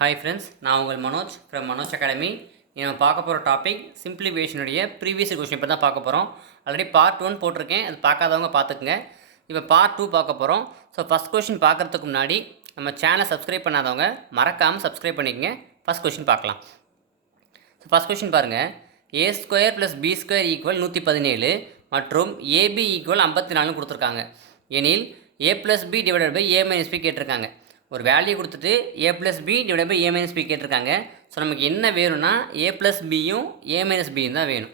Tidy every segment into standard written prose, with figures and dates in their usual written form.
Hi friends, நான் உங்கள் Manoj from Manoj academy. நம்ம பார்க்க போகிற டாபிக் சிம்பிளிஃபிகேஷனுடைய ப்ரீவியஸ் கொஸ்டின் இப்போ தான் பார்க்க போகிறோம். ஆல்ரெடி பார்ட் 1 போட்டிருக்கேன், அது பார்க்காதவங்க பார்த்துக்குங்க. இப்போ பார்ட் 2 பார்க்க போகிறோம். ஸோ ஃபஸ்ட் கொஸ்டின் பார்க்குறதுக்கு முன்னாடி நம்ம சேனலை சப்ஸ்கிரைப் பண்ணாதவங்க மறக்காமல் சப்ஸ்கிரைப் பண்ணிக்கங்க. ஃபஸ்ட் கொஸ்டின் பார்க்கலாம். ஸோ ஃபஸ்ட் கொஸ்டின் பாருங்கள். a² + b² = 117 மற்றும் ab = 54 கொடுத்துருக்காங்க. எனில் a + b / a - b கேட்டிருக்காங்க. ஒரு வேல்யூ கொடுத்துட்டு a + b / a - b கேட்டிருக்காங்க. ஸோ நமக்கு என்ன வேணும்னா a + bயும் a - bயும் தான் வேணும்.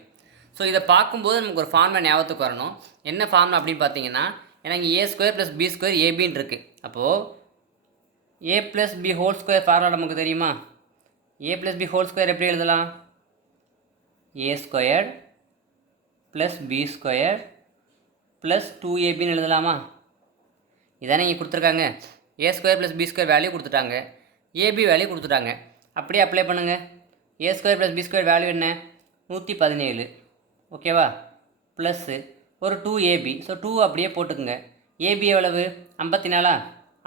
ஸோ இதை பார்க்கும்போது நமக்கு ஒரு ஃபார்முலா ஞாபகத்துக்கு வரணும். என்ன ஃபார்முலா அப்படின்னு பார்த்தீங்கன்னா, ஏன்னா இங்கே a² + b² abன்னு இருக்குது. அப்போது a + b ஹோல் ஃபார்முலா நமக்கு தெரியுமா? a + b ஹோல் எப்படி எழுதலாம்? a² + b² + 2abன்னு எழுதலாமா? இதானே இங்கே கொடுத்துருக்காங்க. a² + b² வேல்யூ கொடுத்துட்டாங்க, ab வேல்யூ கொடுத்துட்டாங்க. அப்படியே அப்ளை பண்ணுங்கள். a² + b² வேல்யூ என்ன? 117. ஓகேவா? ப்ளஸ்ஸு ஒரு 2ab. ஸோ 2 அப்படியே போட்டுக்குங்க. ab எவ்வளவு? 54.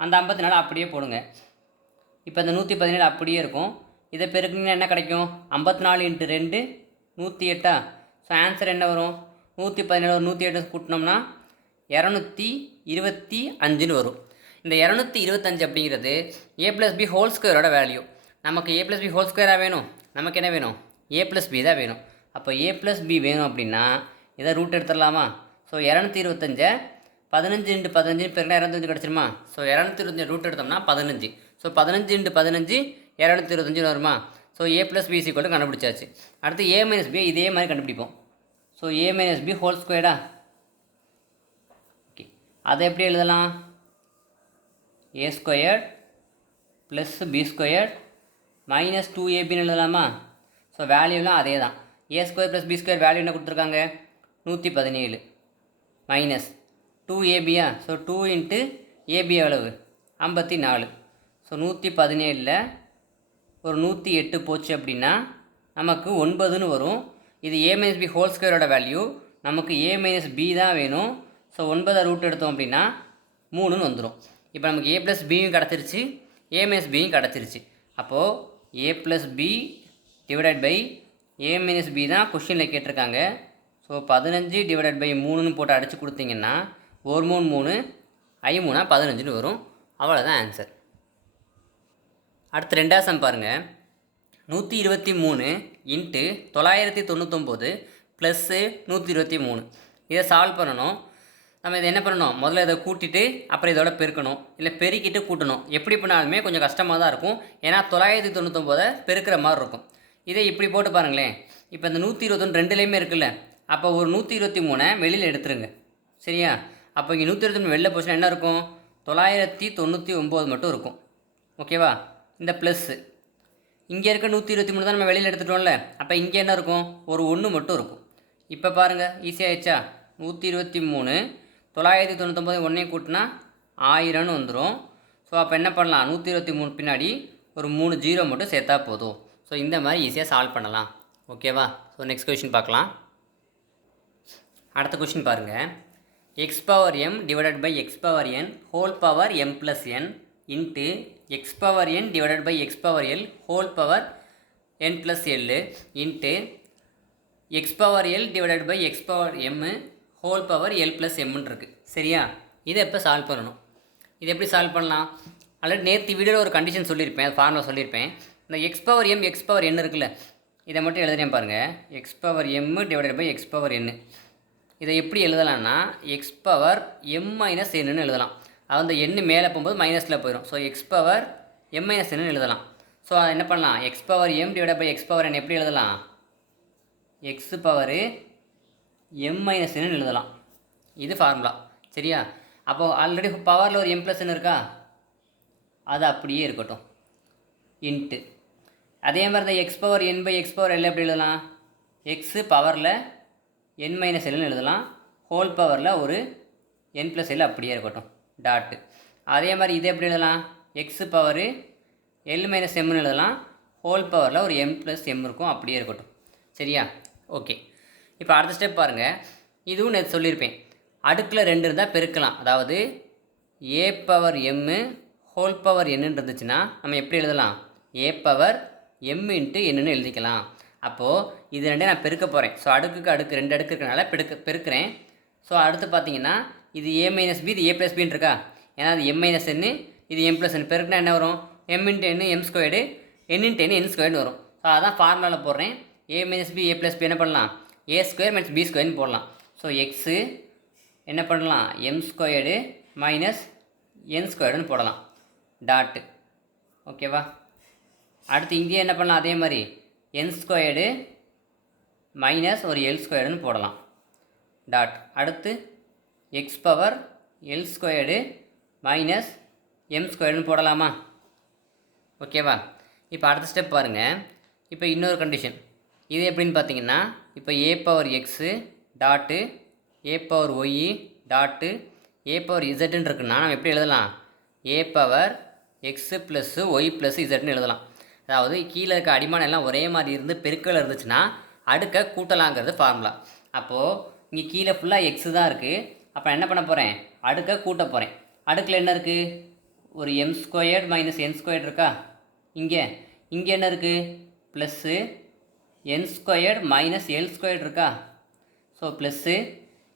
அந்த 54 அப்படியே போடுங்க. இப்போ இந்த 117 அப்படியே இருக்கும். இதை பெருக்குங்கன்னா என்ன கிடைக்கும்? 54 × 2 108. ஸோ ஆன்சர் என்ன வரும்? 117 108 கூட்டினோம்னா 225ன்னு வரும். இந்த 225 அப்படிங்கிறது a + b ஹோல் வேல்யூ. நமக்கு a + b ஹோல் வேணும். நமக்கு என்ன வேணும்? a + b தான் வேணும். அப்போ a + b வேணும் அப்படின்னா இதை ரூட் எடுத்துடலாமா? ஸோ 225 15 × 15 பெருனா 225 கிடச்சிருமா? ஸோ 225 ரூட் எடுத்தோம்னா 15. ஸோ 15 × 15 225 வருமா? ஸோ a + b = கண்டுபிடிச்சாச்சு. அடுத்து a - b இதே மாதிரி கண்டுபிடிப்போம். ஸோ a - b ஹோல் ஸ்கொயர்டா? ஓகே, அதை எப்படி எழுதலாம்? a² + b² - 2abன்னு எழுதலாமா? ஸோ வேல்யூலாம் அதே தான். a² + b² வேல்யூ என்ன கொடுத்துருக்காங்க? 117 மைனஸ் 2abயா? ஸோ 2 × ab எவ்வளவு? 54. ஸோ 117ல் ஒரு 108 போச்சு அப்படின்னா நமக்கு 9ன்னு வரும். இது a - b ஹோல் வேல்யூ. நமக்கு a - b தான் வேணும். ஸோ 9 ரூட் எடுத்தோம் அப்படின்னா 3ன்னு வந்துடும். இப்போ நமக்கு a + bயும் கிடச்சிருச்சு, a - bயும் கிடச்சிருச்சு. அப்போது a + b / a - b தான் கொஷினில் கேட்டிருக்காங்க. ஸோ 15 / 3ன்னு போட்டு அடித்து கொடுத்தீங்கன்னா 1 3 3 5 3 15ன்னு வரும். அவ்வளோதான் ஆன்சர். அடுத்து ரெண்டாவது சம் பாருங்கள். 123 × 999 + 123. இதை சால்வ் பண்ணணும். நம்ம இதை என்ன பண்ணணும்? முதல்ல இதை கூட்டிட்டு அப்புறம் இதோட பெருக்கணும், இல்லை பெருக்கிட்டு கூட்டணும். எப்படி பண்ணாலுமே கொஞ்சம் கஷ்டமாக தான் இருக்கும். ஏன்னா 999 பெருக்கிற மாதிரி இருக்கும். இதை இப்படி போட்டு பாருங்களேன். இப்போ இந்த 121 ரெண்டுலேயுமே இருக்குல்ல, அப்போ ஒரு 123 வெளியில் எடுத்துருங்க. சரியா? அப்போ இங்கே 123 வெளில போச்சுன்னா என்ன இருக்கும்? 999 மட்டும் இருக்கும். ஓகேவா? இந்த ப்ளஸ்ஸு இங்கே இருக்க 123 தான் நம்ம வெளியில் எடுத்துட்டோம்ல, அப்போ இங்கே என்ன இருக்கும்? ஒரு 1 மட்டும் இருக்கும். இப்போ பாருங்கள், ஈஸியாகிடுச்சா? 123 999 ஒன்றையும் கூட்டினா 1000ன்னு வந்துடும். ஸோ அப்போ என்ன பண்ணலாம்? 123 பின்னாடி ஒரு 3 0 மட்டும் சேர்த்தா போதும். ஸோ இந்த மாதிரி ஈஸியாக சால்வ் பண்ணலாம். ஓகேவா? ஸோ நெக்ஸ்ட் கொஷின் பார்க்கலாம். அடுத்த கொஷின் பாருங்கள். x⁴m / x⁴n whole power m + n into x⁴n / x⁴l whole power n + l into x⁴l / x⁴m whole power l + mன்னு இருக்குது. சரியா? இதை எப்போ சால்வ் பண்ணணும்? இது எப்படி சால்வ் பண்ணலாம்? ஆல்ரெடி நேற்று வீடியோவில் ஒரு கண்டிஷன் சொல்லியிருப்பேன், ஃபார்முலா சொல்லியிருப்பேன். இந்த x⁴m x⁴n இருக்குல்ல, இதை மட்டும் எழுதுறேன் பாருங்கள். x⁴m / x⁴n இதை எப்படி எழுதலாம்னா x⁴m - nன்னு எழுதலாம். அது அந்த எண்ணு மேலே போகும்போது மைனஸில் போயிடும். ஸோ x⁴m - nன்னு எழுதலாம். ஸோ அதை என்ன பண்ணலாம்? x⁴m / x⁴n எப்படி எழுதலாம்? x⁴m - nன்னு எழுதலாம். இது ஃபார்முலா. சரியா? அப்போது ஆல்ரெடி பவரில் ஒரு m + n இருக்கா, அது அப்படியே இருக்கட்டும். இன்ட்டு அதே மாதிரி தான் x⁴n / x⁴l எப்படி எழுதலாம்? x பவரில் n - nன்னு எழுதலாம். ஹோல் பவரில் ஒரு n + l அப்படியே இருக்கட்டும். டாட்டு. அதே மாதிரி இதை எப்படி எழுதலாம்? x பவர் l - mன்னு எழுதலாம். ஹோல் பவரில் ஒரு m + m இருக்கும், அப்படியே இருக்கட்டும். சரியா? ஓகே. இப்போ அடுத்த ஸ்டெப் பாருங்கள். இதுவும் நேற்று சொல்லியிருப்பேன். அடுக்கில் 2 இருந்தால் பெருக்கலாம். அதாவது a⁴m ஹோல் பவர் என்னன்னு இருந்துச்சுன்னா நம்ம எப்படி எழுதலாம்? ஏ பவர் எம் இன்ட்டு என்னன்னு எழுதிக்கலாம். அப்போது இது ரெண்டே நான் பெருக்க போகிறேன். ஸோ அடுக்குக்கு அடுக்கு 2 அடுக்கு இருக்கிறனால பெருக்கிறேன். ஸோ அடுத்து பார்த்தீங்கன்னா இது ஏ மைனஸ் பி, இது ஏ ப்ளஸ் பின்னு இருக்கா, ஏன்னா அது எம் மைனஸ் என்னு, இது எம் ப்ளஸ் என். பெருக்குனா என்ன வரும், M into N M squared, N into N squared வரும். ஸோ அதான் ஃபார்முலாவில் போடுறேன். A minus B A plus B என்ன பண்ணலாம், ஏ ஸ்கொயர் மைனஸ் பி ஸ்கொயர்னு போடலாம். ஸோ எக்ஸு என்ன பண்ணலாம், எம் ஸ்கொயர்டு மைனஸ் என் ஸ்கொயர்டுன்னு போடலாம், டாட்டு. ஓகேவா. அடுத்து இங்கேயே என்ன பண்ணலாம், அதே மாதிரி என் ஸ்கொயர்டு மைனஸ் ஒரு எல் ஸ்கொயர்டுன்னு போடலாம், டாட். அடுத்து X power L squared minus M ஸ்கொயர்டுன்னு போடலாமா. ஓகேவா. இப்போ அடுத்த ஸ்டெப் பாருங்கள். இப்போ இன்னொரு கண்டிஷன். இது எப்படின்னு பார்த்தீங்கன்னா, இப்போ A power X dot A power Y dot A power இசட்டுன்னு இருக்குன்னா நம்ம எப்படி எழுதலாம், A power X plus Y plus இசட்னு எழுதலாம். அதாவது கீழே இருக்க அடிமானம் எல்லாம் ஒரே மாதிரி இருந்து பெருக்கல் இருந்துச்சுன்னா அடுக்க கூட்டலாங்கிறது ஃபார்முலா. அப்போது இங்கே கீழே ஃபுல்லாக எக்ஸு தான் இருக்குது. அப்போ என்ன பண்ண போகிறேன், அடுக்க கூட்ட போகிறேன். அடுக்கில் என்ன இருக்குது, ஒரு M squared minus N squared இருக்கா, இங்கே என்ன இருக்குது, plus N squared minus L squared இருக்கா. ஸோ ப்ளஸ்ஸு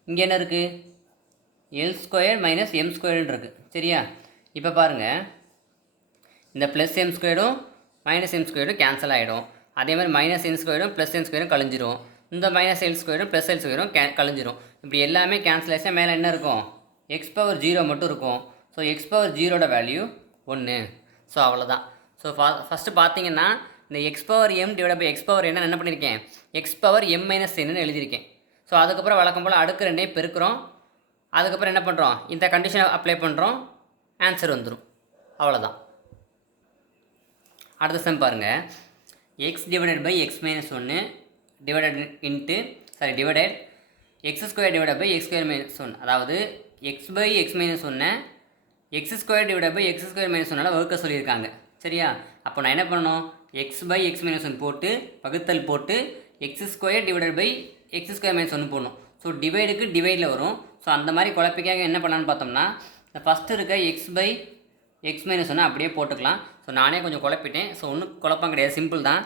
இங்கே என்ன இருக்குது, எல் ஸ்கொயர் மைனஸ் எம் ஸ்கொயர்டுன்னு இருக்குது. சரியா. இப்போ பாருங்கள், இந்த ப்ளஸ் எம் ஸ்கொயர்டும் மைனஸ் எம் ஸ்கொயர்டும் கேன்சல் ஆகிடும். அதே மாதிரி மைனஸ் என் ஸ்கொயரும் ப்ளஸ் என் ஸ்கொயரும் கழிஞ்சிரும். இந்த மைனஸ் எல் ஸ்கொயரும் ப்ளஸ் எல் ஸ்கொயரும் கழிஞ்சிரும். இப்படி எல்லாமே கேன்சலேஷன். மேலே என்ன இருக்கும், எக்ஸ் பவர் 0 மட்டும் இருக்கும். ஸோ எக்ஸ் பவர் 0ஓட வேல்யூ 1. ஸோ அவ்வளோதான். ஸோ ஃபஸ்ட்டு பார்த்தீங்கன்னா இந்த X power M divide by X power என்ன பண்ணியிருக்கேன், எக்ஸ் பவர் எம் மைனஸ் என்னன்னு எழுதியிருக்கேன். ஸோ அதுக்கப்புறம் வழக்கம் போல் அடுக்கு ரெண்டையும் பெருக்கிறோம். அதுக்கப்புறம் என்ன பண்ணுறோம், இந்த கண்டிஷனை அப்ளை பண்ணுறோம், ஆன்சர் வந்துடும். அவ்வளோதான். அடுத்த சம் பாருங்கள். X divided by x minus 1 divided x square divide by x square minus 1. அதாவது x by x minus 1 x square divide by x square minus 1 வகுக்க சொல்லியிருக்காங்க. சரியா. அப்போ நான் என்ன பண்ணணும், எக்ஸ் பை எக்ஸ் மைனஸ் 1 போட்டு வகுத்தல் போட்டு x square divided by x square minus 1 போடணும். ஸோ டிவைடுக்கு டிவைடில் வரும். ஸோ அந்த மாதிரி குழப்பிக்காக என்ன பண்ணலான்னு பார்த்தோம்னா, இந்த ஃபஸ்ட்டு இருக்க எக்ஸ் பை எக்ஸ் மைனஸ் 1 அப்படியே போட்டுக்கலாம். ஸோ நானே கொஞ்சம் குழப்பிட்டேன். ஸோ ஒன்றும் குழப்பம் கிடையாது, சிம்பிள் தான்.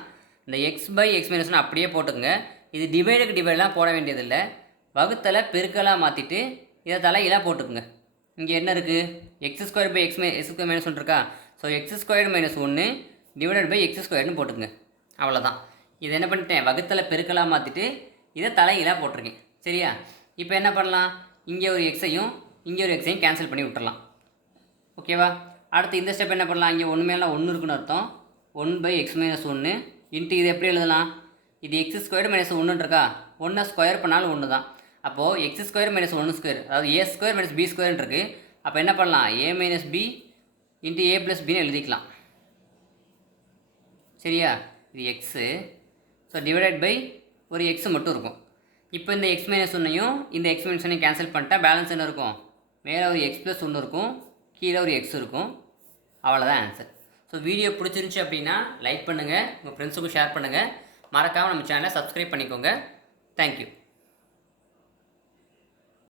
இந்த எக்ஸ் பை எக்ஸ் மைனஸ் 1 அப்படியே போட்டுக்குங்க. இது டிவைடுக்கு டிவைடெலாம் போட வேண்டியதில்லை, வகுத்தலை பெருக்கலாக மாற்றிட்டு இதை தலையிலாக போட்டுக்குங்க. இங்கே என்ன இருக்குது, x square by x square minus 1 இருக்கா. So x square minus 1 divided by x ஸ்கொயர்னு போட்டுக்குங்க. அவ்வளோதான். இது என்ன பண்ணிட்டேன், வகுத்தலை பெருக்கலாக மாற்றிட்டு இதை தலையிலாக போட்டிருக்கேன். சரியா. இப்போ என்ன பண்ணலாம், இங்கே ஒரு எக்ஸையும் இங்கே ஒரு எக்ஸையும் கேன்சல் பண்ணி விட்டுறலாம். ஓகேவா. அடுத்து இந்த ஸ்டெப் என்ன பண்ணலாம், இங்கே 1 மேலே 1 இருக்குன்னு அர்த்தம். 1 பை எக்ஸ் மைனஸ் 1 இன்ட்டு இது எப்படி எழுதலாம், இது எக்ஸ் ஸ்கொயர் மைனஸ் 1 இருக்கா, 1 ஸ்கொயர் பண்ணாலும் 1 தான். அப்போது எக்ஸ் ஸ்கொயர் மைனஸ் 1 ஸ்கொயர், அதாவது ஏ ஸ்கொயர் மைனஸ் பி ஸ்கொயர்னு இருக்குது. அப்போ என்ன பண்ணலாம், ஏ மைனஸ் பி இன்ட்டு ஏ ப்ளஸ் பின்னு எழுதிக்கலாம். சரியா. இது எக்ஸு. ஸோ டிவைடட் பை ஒரு எக்ஸ் மட்டும் இருக்கும். இப்போ இந்த எக்ஸ் மைனஸ் 1ஐயும் இந்த எக்ஸ் மைனஸ் 1ஐயும் கேன்சல் பண்ணிட்டா பேலன்ஸ் என்ன இருக்கும், மேலே ஒரு எக்ஸ் ப்ளஸ் 1 இருக்கும், கீழே ஒரு எக்ஸ் இருக்கும். அவ்வளோதான் ஆன்சர். ஸோ வீடியோ பிடிச்சிருந்துச்சி அப்படின்னா லைக் பண்ணுங்கள், உங்கள் ஃப்ரெண்ட்ஸுக்கும் ஷேர் பண்ணுங்கள். மறக்காமல் நம்ம சேனலை சப்ஸ்கிரைப் பண்ணிக்கோங்க. தேங்க்யூ.